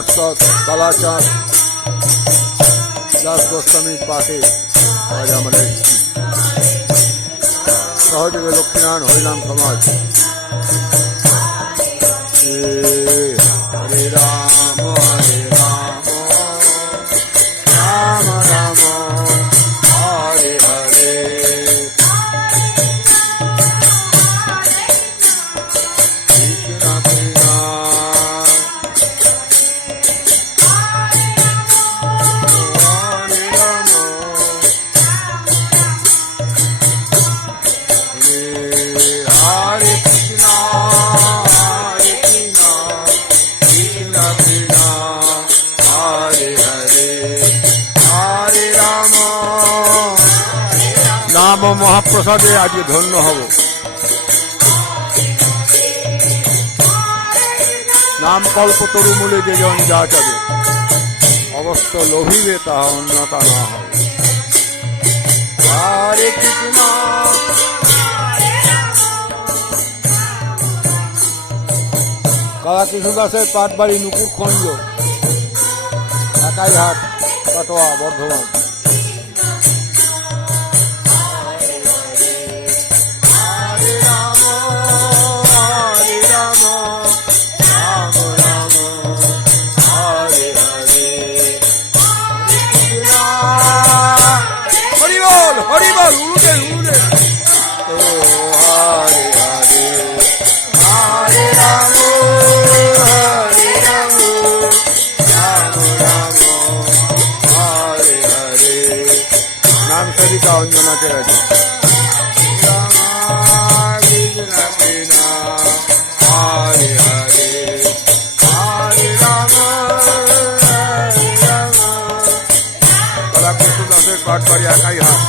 পার্ষদ কালাচাঁদ দাস গোস্বামীর পাঠে আজ আমরা এসেছি। সহযোগে লক্ষ্মীনারায়ণ হরিনাম সমাজ। হরে রাম হরে রাম রাম রাম হরে হরে কৃষ্ণ কৃষ্ণ নাম মহাপ্রসাদে আজকে ধন্য হব। নাম কল্পতরু মূলে যে জন যা চাবে অবশ্য লোভিবে তাহা অন্যতা না হবে। হরে কৃষ্ণ কালা কৃষ্ণ দাসের পাটবাড়ি নুপুরখণ্ড, একাইহাট, কাটোয়া, বর্ধমান। হরি বল উলুদে উলুদে ও হরে হরে হরে রাম হরে রাম রাম রাম হরে হরে। নাম সরিতা অঞ্জনাকে আছে রাম কৃষ্ণ কৃষ্ণ হরে হরে হরে রাম হরে রাম। কালা কৃষ্ণ দাসের পাটবাড়ি একাই হাট।